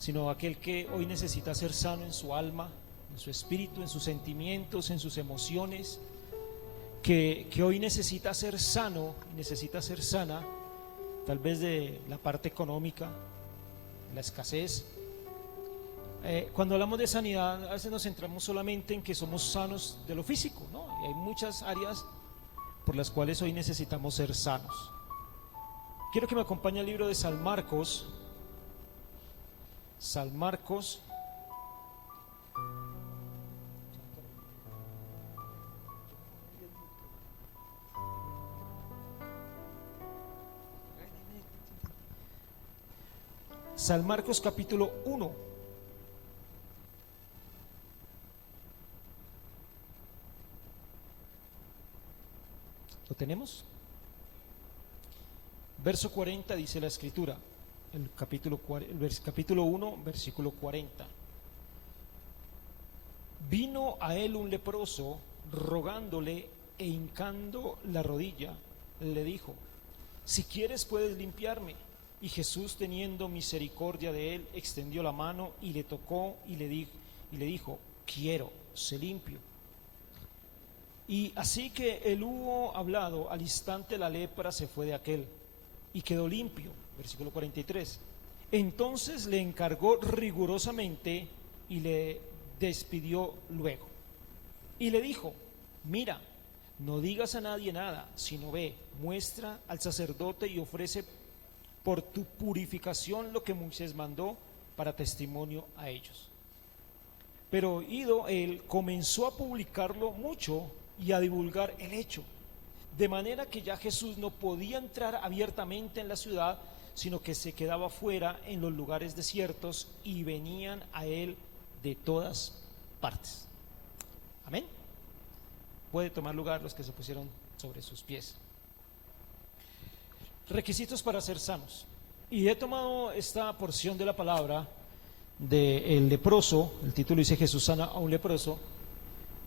sino aquel que hoy necesita ser sano en su alma, en su espíritu, en sus sentimientos, en sus emociones, que hoy necesita ser sano, necesita ser sana, tal vez de la parte económica, la escasez. Cuando hablamos de sanidad, a veces nos centramos solamente en que somos sanos de lo físico, ¿no? Y hay muchas áreas por las cuales hoy necesitamos ser sanos. Quiero que me acompañe al libro de San Marcos. San Marcos. San Marcos capítulo 1. ¿Lo tenemos? Verso 40 dice la escritura, el capítulo 1, versículo 40. Vino a él un leproso, rogándole e hincando la rodilla, le dijo: si quieres puedes limpiarme. Y Jesús, teniendo misericordia de él, extendió la mano y le tocó y le dijo: quiero, sé limpio. Y así que él hubo hablado, al instante la lepra se fue de aquel y quedó limpio. Versículo 43. Entonces le encargó rigurosamente y le despidió luego. Y le dijo: mira, no digas a nadie nada, sino ve, muestra al sacerdote y ofrece por tu purificación lo que Moisés mandó para testimonio a ellos. Pero oído él, comenzó a publicarlo mucho y a divulgar el hecho, de manera que ya Jesús no podía entrar abiertamente en la ciudad, sino que se quedaba fuera en los lugares desiertos, y venían a él de todas partes. Amén. Puede tomar lugar los que se pusieron sobre sus pies. Requisitos para ser sanos. Y he tomado esta porción de la palabra del leproso, el título dice: Jesús sana a un leproso,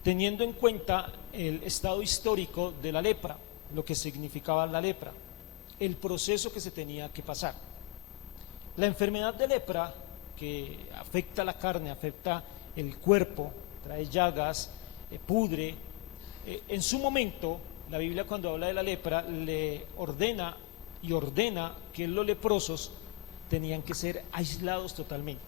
teniendo en cuenta el estado histórico de la lepra, lo que significaba la lepra, el proceso que se tenía que pasar. La enfermedad de lepra, que afecta la carne, afecta el cuerpo, trae llagas, pudre. En su momento, la Biblia, cuando habla de la lepra, le ordena que los leprosos tenían que ser aislados totalmente,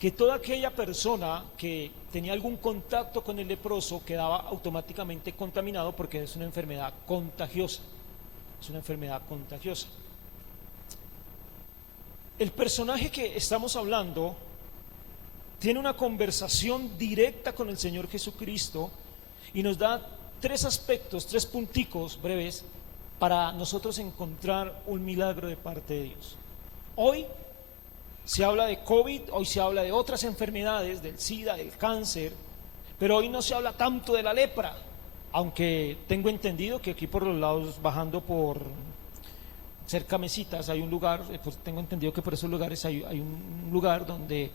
que toda aquella persona que tenía algún contacto con el leproso quedaba automáticamente contaminado, porque es una enfermedad contagiosa. Es una enfermedad contagiosa. El personaje que estamos hablando tiene una conversación directa con el Señor Jesucristo y nos da tres aspectos, tres punticos breves para nosotros encontrar un milagro de parte de Dios. Hoy se habla de COVID, hoy se habla de otras enfermedades, del SIDA, del cáncer, pero hoy no se habla tanto de la lepra, aunque tengo entendido que aquí por los lados, bajando por cerca Mesitas, hay un lugar, pues tengo entendido que por esos lugares hay un lugar donde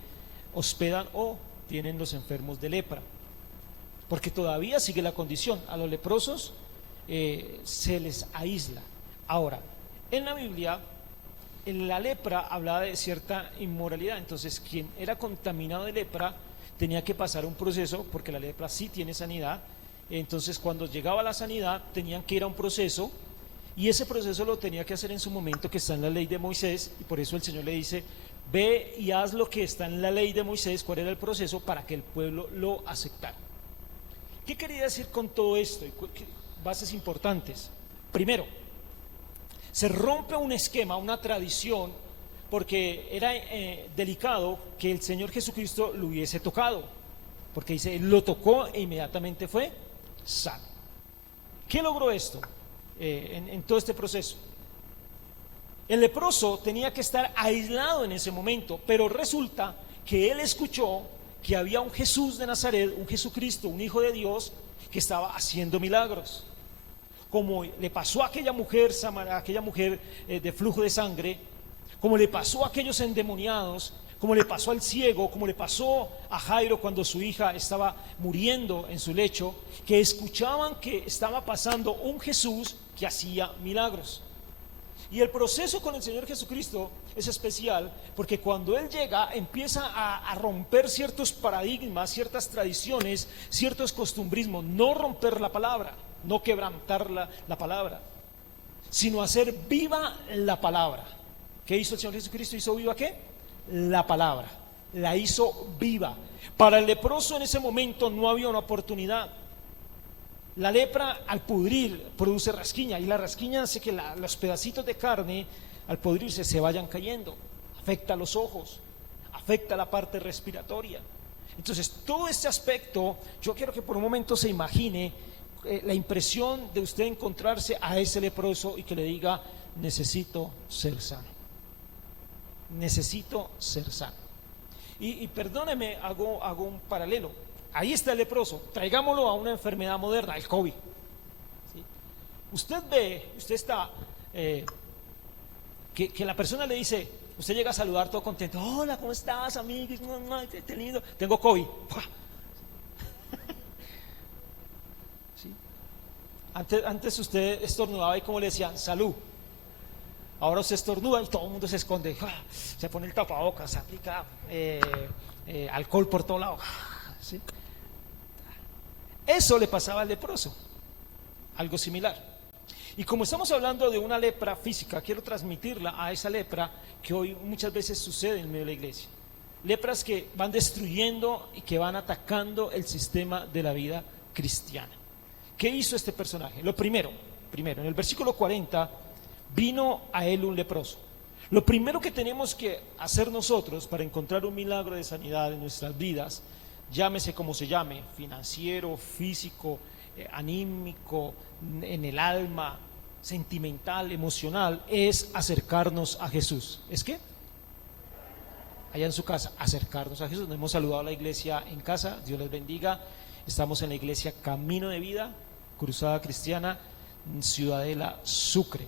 hospedan o tienen los enfermos de lepra, porque todavía sigue la condición. A los leprosos se les aísla. Ahora, en la Biblia, en la lepra hablaba de cierta inmoralidad, entonces quien era contaminado de lepra tenía que pasar un proceso, porque la lepra sí tiene sanidad. Entonces cuando llegaba la sanidad tenían que ir a un proceso, y ese proceso lo tenía que hacer en su momento, que está en la ley de Moisés, y por eso el Señor le dice: ve y haz lo que está en la ley de Moisés. ¿Cuál era el proceso? Para que el pueblo lo aceptara. ¿Qué quería decir con todo esto? Bases importantes. Primero, se rompe un esquema, una tradición, porque era delicado que el Señor Jesucristo lo hubiese tocado, porque dice, Él lo tocó e inmediatamente fue sano. ¿Qué logró esto en todo este proceso? El leproso tenía que estar aislado en ese momento, pero resulta que él escuchó que había un Jesús de Nazaret, un Jesucristo, un Hijo de Dios, que estaba haciendo milagros. Como le pasó a aquella mujer de flujo de sangre, como le pasó a aquellos endemoniados, como le pasó al ciego, como le pasó a Jairo cuando su hija estaba muriendo en su lecho, que escuchaban que estaba pasando un Jesús que hacía milagros. Y el proceso con el Señor Jesucristo es especial porque cuando Él llega empieza a romper ciertos paradigmas, ciertas tradiciones, ciertos costumbrismos, no romper la palabra, no quebrantar la palabra, sino hacer viva la palabra. ¿Qué hizo el Señor Jesucristo? ¿Hizo viva qué? La palabra, la hizo viva. Para el leproso en ese momento no había una oportunidad. La lepra al pudrir produce rasquiña y la rasquiña hace que los pedacitos de carne al pudrirse se vayan cayendo, afecta a los ojos, afecta a la parte respiratoria. Entonces todo este aspecto, yo quiero que por un momento se imagine la impresión de usted encontrarse a ese leproso y que le diga: necesito ser sano, necesito ser sano. Y perdóneme, hago un paralelo. Ahí está el leproso, traigámoslo a una enfermedad moderna, el COVID. ¿Sí? Usted está, que la persona le dice, usted llega a saludar todo contento: hola, ¿cómo estás, amigos? Tengo COVID. ¿Sí? Antes usted estornudaba y como le decían, salud. Ahora usted estornuda y todo el mundo se esconde, se pone el tapabocas, se aplica alcohol por todo lado. ¿Sí? Eso le pasaba al leproso, algo similar. Y como estamos hablando de una lepra física, quiero transmitirla a esa lepra que hoy muchas veces sucede en medio de la iglesia. Lepras que van destruyendo y que van atacando el sistema de la vida cristiana. ¿Qué hizo este personaje? Lo primero, en el versículo 40, vino a él un leproso. Lo primero que tenemos que hacer nosotros para encontrar un milagro de sanidad en nuestras vidas, llámese como se llame, financiero, físico, anímico, en el alma, sentimental, emocional, es acercarnos a Jesús. ¿Es qué? Allá en su casa, acercarnos a Jesús. Nos hemos saludado a la iglesia en casa, Dios les bendiga. Estamos en la iglesia Camino de Vida, Cruzada Cristiana, Ciudadela, Sucre,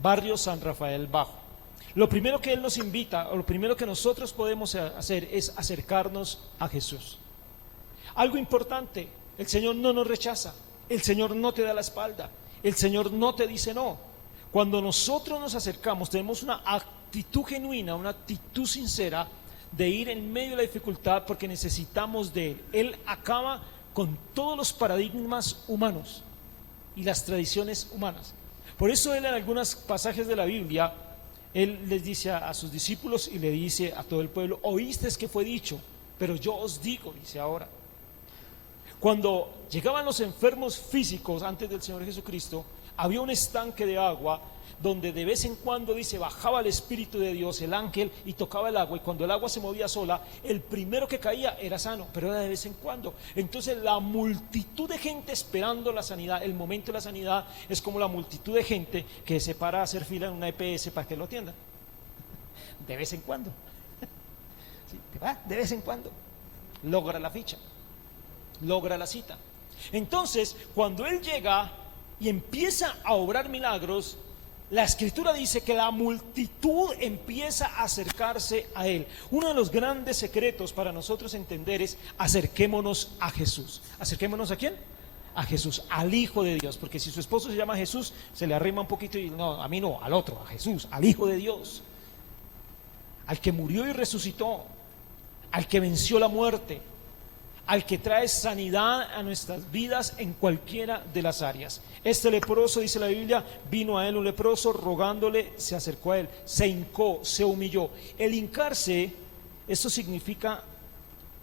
barrio San Rafael Bajo. Lo primero que Él nos invita, o lo primero que nosotros podemos hacer es acercarnos a Jesús. Algo importante, el Señor no nos rechaza, el Señor no te da la espalda, el Señor no te dice no. Cuando nosotros nos acercamos, tenemos una actitud genuina, una actitud sincera de ir en medio de la dificultad porque necesitamos de Él. Él acaba con todos los paradigmas humanos y las tradiciones humanas. Por eso Él en algunos pasajes de la Biblia, Él les dice a sus discípulos y le dice a todo el pueblo: oísteis que fue dicho, pero yo os digo, dice ahora. Cuando llegaban los enfermos físicos antes del Señor Jesucristo, había un estanque de agua donde de vez en cuando, dice, bajaba el Espíritu de Dios, el ángel, y tocaba el agua, y cuando el agua se movía sola, el primero que caía era sano, pero era de vez en cuando. Entonces la multitud de gente esperando la sanidad, el momento de la sanidad es como la multitud de gente que se para a hacer fila en una EPS para que lo atiendan. De vez en cuando. ¿Sí? De vez en cuando logra la ficha, logra la cita. Entonces, cuando Él llega y empieza a obrar milagros, la Escritura dice que la multitud empieza a acercarse a Él. Uno de los grandes secretos para nosotros entender es: acerquémonos a Jesús. ¿Acerquémonos a quién? A Jesús, al Hijo de Dios. Porque si su esposo se llama Jesús, se le arrima un poquito y no, a mí no, al otro, a Jesús, al Hijo de Dios, al que murió y resucitó, al que venció la muerte, al que trae sanidad a nuestras vidas en cualquiera de las áreas. Este leproso, dice la Biblia, vino a él un leproso, rogándole, se acercó a él, se hincó, se humilló. El hincarse, esto significa: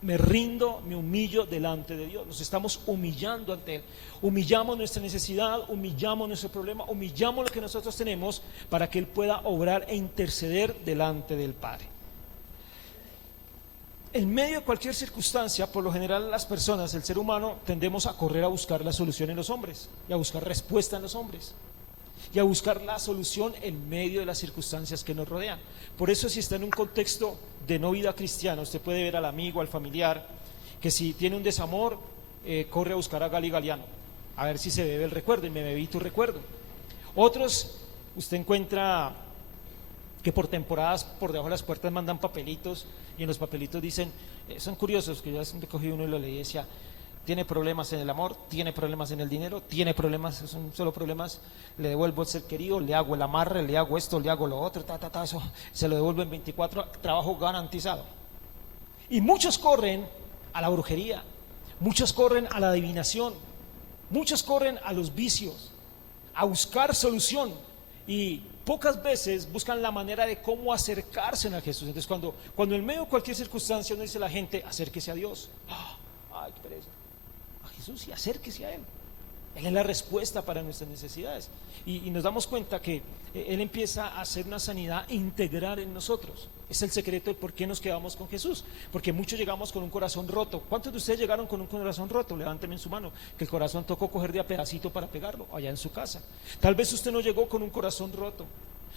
me rindo, me humillo delante de Dios. Nos estamos humillando ante Él. Humillamos nuestra necesidad, humillamos nuestro problema, humillamos lo que nosotros tenemos para que Él pueda obrar e interceder delante del Padre. En medio de cualquier circunstancia, por lo general las personas, el ser humano, tendemos a correr a buscar la solución en los hombres y a buscar respuesta en los hombres y a buscar la solución en medio de las circunstancias que nos rodean. Por eso, si está en un contexto de no vida cristiana, usted puede ver al amigo, al familiar, que si tiene un desamor, corre a buscar a Gali Galiano, a ver si se bebe el recuerdo, y me bebí tu recuerdo. Otros, usted encuentra que por temporadas por debajo de las puertas mandan papelitos, y en los papelitos dicen, son curiosos, que yo he cogido uno y lo leí y decía: tiene problemas en el amor, tiene problemas en el dinero, tiene problemas, son solo problemas, le devuelvo el ser querido, le hago el amarre, le hago esto, le hago lo otro, eso, se lo devuelvo en 24, trabajo garantizado. Y muchos corren a la brujería, muchos corren a la adivinación, muchos corren a los vicios, a buscar solución, y pocas veces buscan la manera de cómo acercarse a Jesús. Entonces cuando en medio de cualquier circunstancia uno dice a la gente, acérquese a Dios, ay, qué pereza, a Jesús y acérquese a Él. Él es la respuesta para nuestras necesidades. Y nos damos cuenta que Él empieza a hacer una sanidad integral en nosotros. Es el secreto de por qué nos quedamos con Jesús. Porque muchos llegamos con un corazón roto. ¿Cuántos de ustedes llegaron con un corazón roto? Levánteme en su mano. Que el corazón tocó coger de a pedacito para pegarlo allá en su casa. Tal vez usted no llegó con un corazón roto.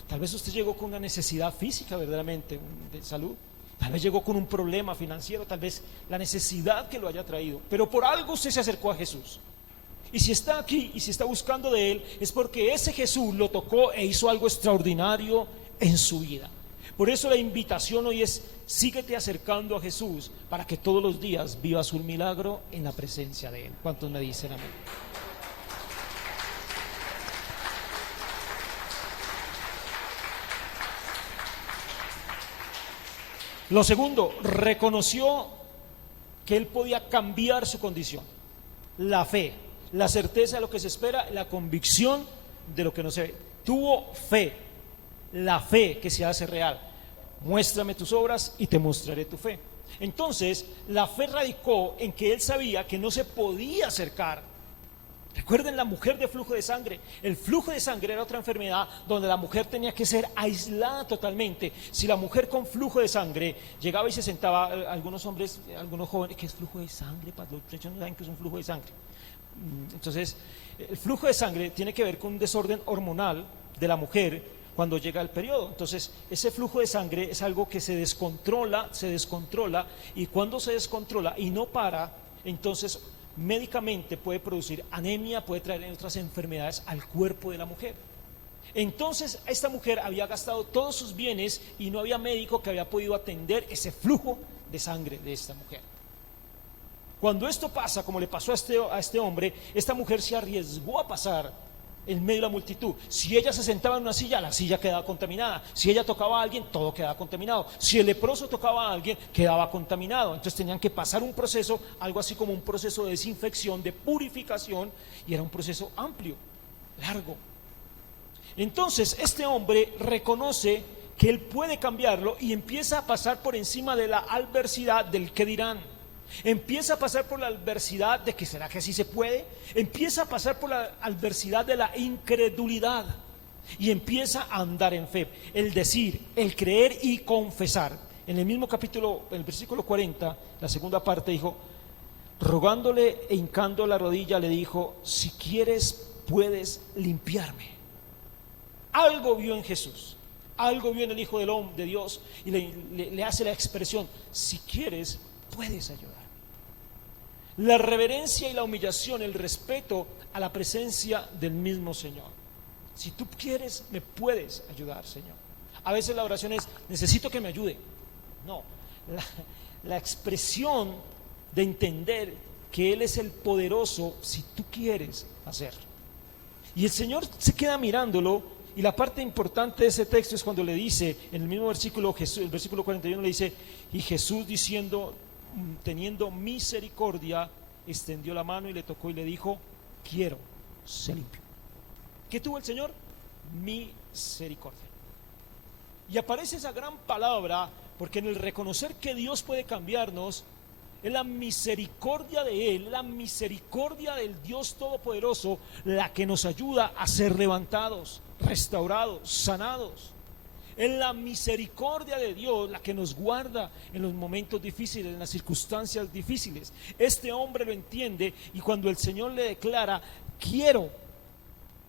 Tal vez usted llegó con una necesidad física verdaderamente de salud. Tal vez llegó con un problema financiero. Tal vez la necesidad que lo haya traído. Pero por algo usted se acercó a Jesús. Y si está aquí y si está buscando de Él, es porque ese Jesús lo tocó e hizo algo extraordinario en su vida. Por eso la invitación hoy es: síguete acercando a Jesús para que todos los días vivas un milagro en la presencia de Él. ¿Cuántos me dicen amén? Lo segundo, reconoció que Él podía cambiar su condición. La fe, la certeza de lo que se espera, la convicción de lo que no se ve. Tuvo fe, la fe que se hace real. Muéstrame tus obras y te mostraré tu fe. Entonces, la fe radicó en que él sabía que no se podía acercar. Recuerden la mujer de flujo de sangre. El flujo de sangre era otra enfermedad donde la mujer tenía que ser aislada totalmente. Si la mujer con flujo de sangre llegaba y se sentaba, algunos hombres, algunos jóvenes, ¿qué es flujo de sangre? Los muchachos no saben qué es un flujo de sangre. Entonces, el flujo de sangre tiene que ver con un desorden hormonal de la mujer cuando llega el periodo. Entonces, ese flujo de sangre es algo que se descontrola, y cuando se descontrola y no para, entonces médicamente puede producir anemia, puede traer otras enfermedades al cuerpo de la mujer. Entonces esta mujer había gastado todos sus bienes y no había médico que había podido atender ese flujo de sangre de esta mujer. Cuando esto pasa, como le pasó a este hombre, esta mujer se arriesgó a pasar en medio de la multitud. Si ella se sentaba en una silla, la silla quedaba contaminada. Si ella tocaba a alguien, todo quedaba contaminado. Si el leproso tocaba a alguien, quedaba contaminado. Entonces tenían que pasar un proceso, algo así como un proceso de desinfección, de purificación, y era un proceso amplio, largo. Entonces este hombre reconoce que él puede cambiarlo y empieza a pasar por encima de la adversidad del qué dirán. Empieza a pasar por la adversidad de que será que así se puede. Empieza a pasar por la adversidad de la incredulidad y empieza a andar en fe. El decir, el creer y confesar. En el mismo capítulo, en el versículo 40, la segunda parte dijo, rogándole e hincando la rodilla le dijo, si quieres puedes limpiarme. Algo vio en Jesús, algo vio en el Hijo del Hombre, de Dios, y le hace la expresión, si quieres puedes ayudar. La reverencia y la humillación, el respeto a la presencia del mismo Señor. Si tú quieres, me puedes ayudar, Señor. A veces la oración es, necesito que me ayude. No, la expresión de entender que Él es el poderoso si tú quieres hacerlo. Y el Señor se queda mirándolo, y la parte importante de ese texto es cuando le dice, en el mismo versículo, el versículo 41 le dice, y Jesús diciendo, teniendo misericordia, extendió la mano y le tocó y le dijo, quiero, sé limpio. ¿Qué tuvo el Señor? Misericordia. Y aparece esa gran palabra porque en el reconocer que Dios puede cambiarnos, es la misericordia de Él, la misericordia del Dios Todopoderoso, la que nos ayuda a ser levantados, restaurados, sanados. Es la misericordia de Dios la que nos guarda en los momentos difíciles, en las circunstancias difíciles. Este hombre lo entiende y cuando el Señor le declara, quiero,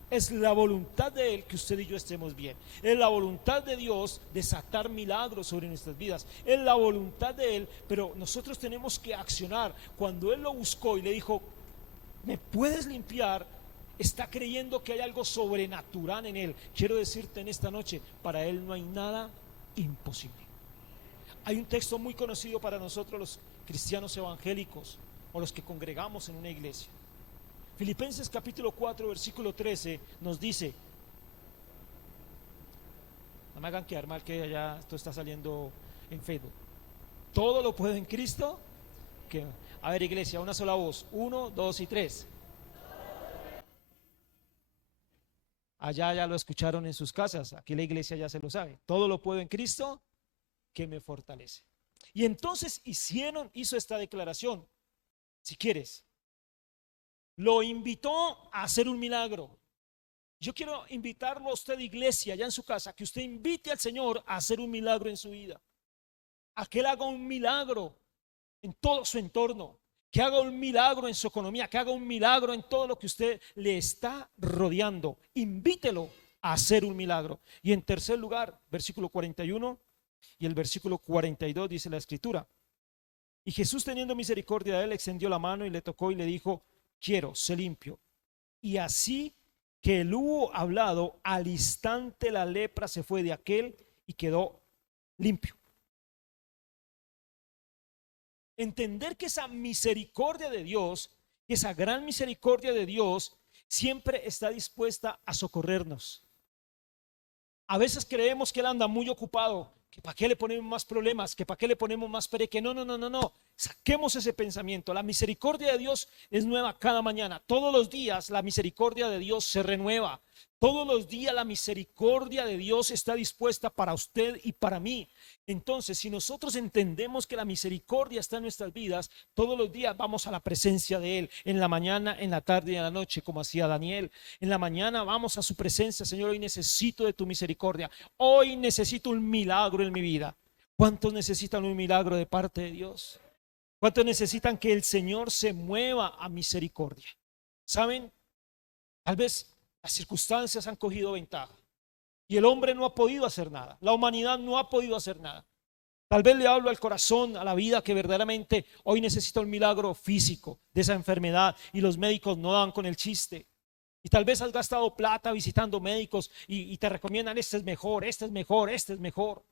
es la voluntad de Él que usted y yo estemos bien. Es la voluntad de Dios desatar milagros sobre nuestras vidas. Es la voluntad de Él, pero nosotros tenemos que accionar. Cuando Él lo buscó y le dijo, ¿me puedes limpiar?, está creyendo que hay algo sobrenatural en Él. Quiero decirte en esta noche, para Él no hay nada imposible. Hay un texto muy conocido para nosotros los cristianos evangélicos o los que congregamos en una iglesia. Filipenses capítulo 4, versículo 13 nos dice, no me hagan quedar mal que allá esto está saliendo en Facebook. Todo lo puedo en Cristo. A ver, iglesia, una sola voz. 1, 2 y 3. Allá ya lo escucharon en sus casas. Aquí la iglesia ya se lo sabe. Todo lo puedo en Cristo que me fortalece. Y entonces hizo esta declaración. Si quieres, lo invitó a hacer un milagro. Yo quiero invitarlo a usted, iglesia, allá en su casa, que usted invite al Señor a hacer un milagro en su vida. A que Él haga un milagro en todo su entorno, que haga un milagro en su economía, que haga un milagro en todo lo que usted le está rodeando. Invítelo a hacer un milagro. Y en tercer lugar, versículo 41 y el versículo 42 dice la escritura: y Jesús, teniendo misericordia de él, extendió la mano y le tocó y le dijo: quiero, sé limpio. Y así que él hubo hablado, al instante la lepra se fue de aquel y quedó limpio. Entender que esa misericordia de Dios, que esa gran misericordia de Dios siempre está dispuesta a socorrernos. A veces creemos que Él anda muy ocupado, que para qué le ponemos más problemas, que para qué le ponemos más pereque. No. Saquemos ese pensamiento. La misericordia de Dios es nueva cada mañana. Todos los días la misericordia de Dios se renueva. Todos los días la misericordia de Dios está dispuesta para usted y para mí. Entonces, si nosotros entendemos que la misericordia está en nuestras vidas, todos los días vamos a la presencia de Él, en la mañana, en la tarde y en la noche, como hacía Daniel. En la mañana vamos a su presencia: Señor, hoy necesito de tu misericordia, hoy necesito un milagro en mi vida. ¿Cuántos necesitan un milagro de parte de Dios? ¿Cuántos necesitan que el Señor se mueva a misericordia? ¿Saben? Tal vez las circunstancias han cogido ventaja y el hombre no ha podido hacer nada, la humanidad no ha podido hacer nada. Tal vez le hablo al corazón, a la vida, que verdaderamente hoy necesita un milagro físico de esa enfermedad y los médicos no dan con el chiste. Y tal vez has gastado plata visitando médicos y te recomiendan: este es mejor, este es mejor, este es mejor.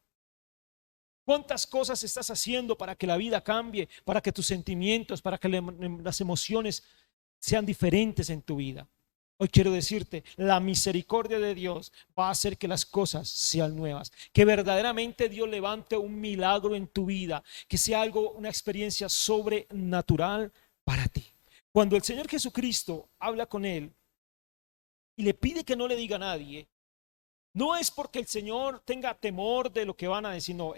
¿Cuántas cosas estás haciendo para que la vida cambie, para que tus sentimientos, para que las emociones sean diferentes en tu vida? Hoy quiero decirte, la misericordia de Dios va a hacer que las cosas sean nuevas, que verdaderamente Dios levante un milagro en tu vida, que sea algo, una experiencia sobrenatural para ti. Cuando el Señor Jesucristo habla con él y le pide que no le diga a nadie, no es porque el Señor tenga temor de lo que van a decir, no.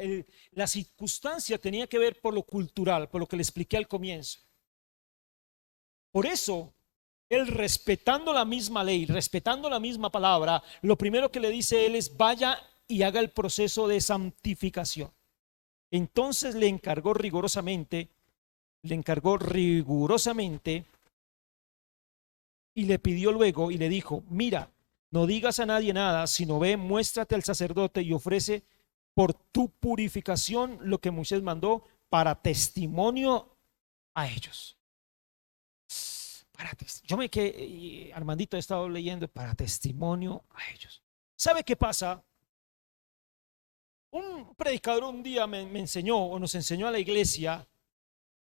La circunstancia tenía que ver por lo cultural, por lo que le expliqué al comienzo. Por eso, Él, respetando la misma ley, respetando la misma palabra, lo primero que le dice Él es: vaya y haga el proceso de santificación. Entonces le encargó rigurosamente y le pidió luego y le dijo: mira, no digas a nadie nada, sino ve, muéstrate al sacerdote y ofrece por tu purificación lo que Moisés mandó para testimonio a ellos. Yo me quedé, Armandito, he estado leyendo: para testimonio a ellos. ¿Sabe qué pasa? Un predicador un día me enseñó, o nos enseñó a la iglesia,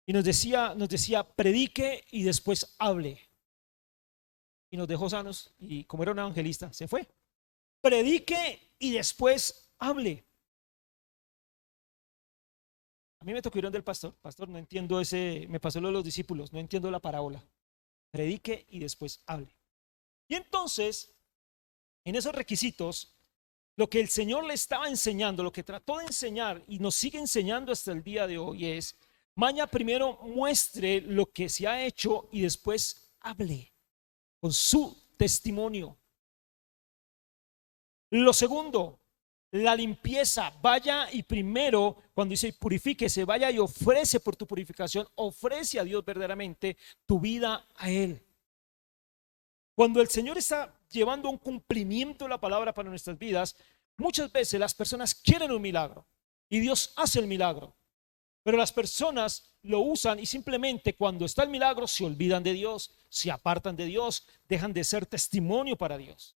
y nos decía: predique y después hable. Y nos dejó sanos, y como era un evangelista, se fue. Predique y después hable. A mí me tocó ir del pastor: pastor, no entiendo me pasó lo de los discípulos, no entiendo la parábola. Predique y después hable. Y entonces, en esos requisitos, lo que el Señor le estaba enseñando, lo que trató de enseñar y nos sigue enseñando hasta el día de hoy es: maña, primero muestre lo que se ha hecho y después hable con su testimonio. Lo segundo, la limpieza. Vaya y primero, cuando dice purifíquese, vaya y ofrece por tu purificación, ofrece a Dios verdaderamente tu vida a Él. Cuando el Señor está llevando un cumplimiento de la palabra para nuestras vidas, muchas veces las personas quieren un milagro y Dios hace el milagro, pero las personas lo usan y simplemente cuando está el milagro se olvidan de Dios, se apartan de Dios, dejan de ser testimonio para Dios,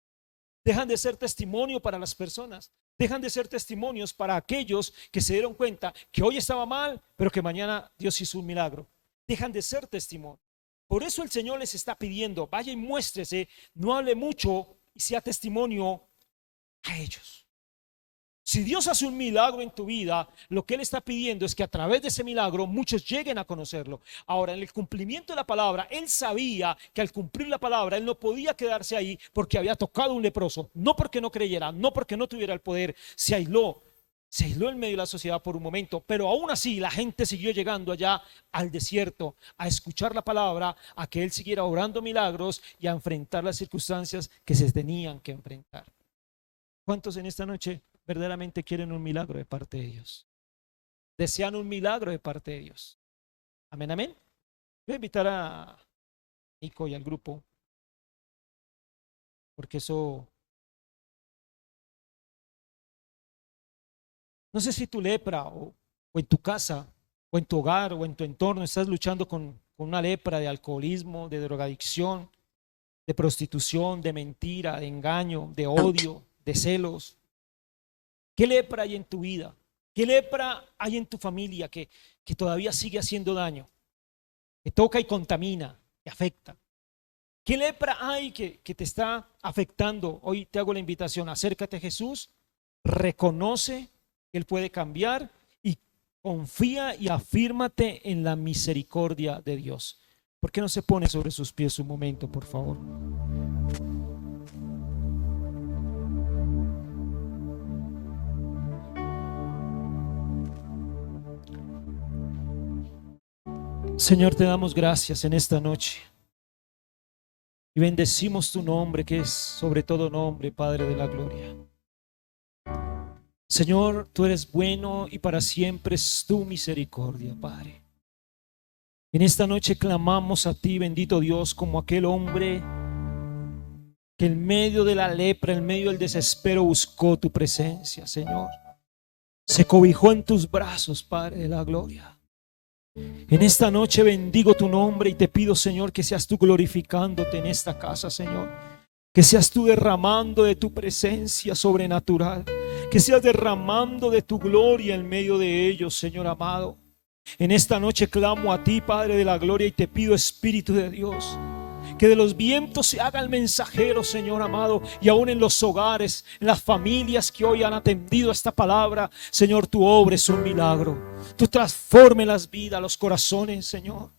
dejan de ser testimonio para las personas, dejan de ser testimonios para aquellos que se dieron cuenta que hoy estaba mal, pero que mañana Dios hizo un milagro. dejan de ser testimonio. Por eso el Señor les está pidiendo, vaya y muéstrese, no hable mucho y sea testimonio a ellos. Si Dios hace un milagro en tu vida, lo que Él está pidiendo es que a través de ese milagro muchos lleguen a conocerlo. Ahora, en el cumplimiento de la palabra, Él sabía que al cumplir la palabra, Él no podía quedarse ahí porque había tocado un leproso. No porque no creyera, no porque no tuviera el poder. Se aisló en medio de la sociedad por un momento, pero aún así la gente siguió llegando allá al desierto a escuchar la palabra, a que Él siguiera obrando milagros y a enfrentar las circunstancias que se tenían que enfrentar. ¿Cuántos en esta noche verdaderamente quieren un milagro de parte de Dios? Desean un milagro de parte de Dios. Amén, amén. Voy a invitar a Nico y al grupo, porque eso, no sé si tu lepra o en tu casa o en tu hogar o en tu entorno estás luchando con una lepra de alcoholismo, de drogadicción, de prostitución, de mentira, de engaño, de odio, de celos. ¿Qué lepra hay en tu vida? ¿Qué lepra hay en tu familia que todavía sigue haciendo daño? Que toca y contamina, que afecta. ¿Qué lepra hay que te está afectando? Hoy te hago la invitación, acércate a Jesús, reconoce que Él puede cambiar y confía y afírmate en la misericordia de Dios. ¿Por qué no se pone sobre sus pies un momento, por favor? Señor, te damos gracias en esta noche y bendecimos tu nombre, que es sobre todo nombre, Padre de la gloria. Señor, tú eres bueno y para siempre es tu misericordia, Padre. En esta noche clamamos a ti, bendito Dios, como aquel hombre que en medio de la lepra, en medio del desespero buscó tu presencia, Señor. Se cobijó en tus brazos, Padre de la gloria. En esta noche bendigo tu nombre y te pido, Señor, que seas tú glorificándote en esta casa, Señor. Que seas tú derramando de tu presencia sobrenatural. Que seas derramando de tu gloria en medio de ellos, Señor amado. En esta noche clamo a ti, Padre de la gloria, y te pido, Espíritu de Dios, que de los vientos se haga el mensajero, Señor amado, y aún en los hogares, en las familias que hoy han atendido esta palabra, Señor, tú obres un milagro, tú transformes las vidas, los corazones, Señor.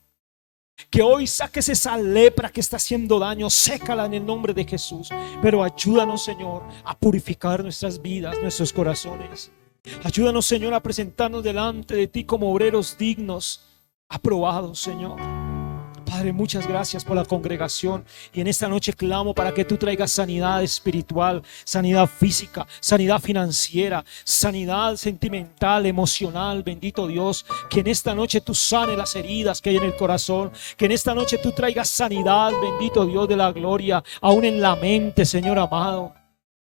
Que hoy saques esa lepra que está haciendo daño, sécala en el nombre de Jesús, pero ayúdanos, Señor, a purificar nuestras vidas, nuestros corazones. Ayúdanos, Señor, a presentarnos delante de ti como obreros dignos, aprobados, Señor. Padre, muchas gracias por la congregación y en esta noche clamo para que tú traigas sanidad espiritual, sanidad física, sanidad financiera, sanidad sentimental, emocional, bendito Dios, que en esta noche tú sanes las heridas que hay en el corazón, que en esta noche tú traigas sanidad, bendito Dios de la gloria, aún en la mente, Señor amado.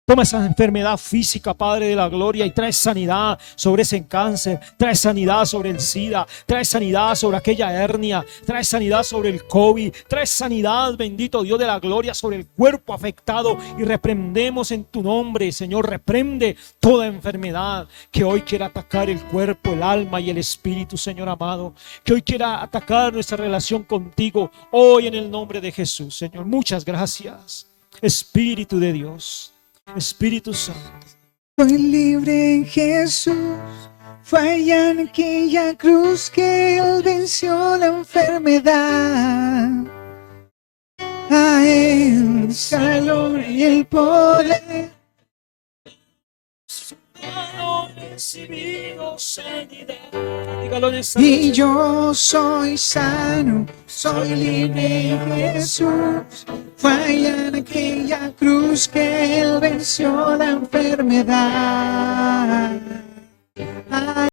Toma esa enfermedad física, Padre de la gloria, y trae sanidad sobre ese cáncer, trae sanidad sobre el SIDA, trae sanidad sobre aquella hernia, trae sanidad sobre el COVID, trae sanidad, bendito Dios de la gloria, sobre el cuerpo afectado, y reprendemos en tu nombre, Señor, reprende toda enfermedad que hoy quiera atacar el cuerpo, el alma y el espíritu, Señor amado, que hoy quiera atacar nuestra relación contigo, hoy en el nombre de Jesús, Señor. Muchas gracias, Espíritu de Dios. Espíritu Santo. Soy libre en Jesús, fue allá en aquella cruz que Él venció la enfermedad. A Él el gloria y el poder. Recibido sanidad. Y yo soy sano, soy libre en Jesús. Fue allá en aquella cruz que Él venció la enfermedad. A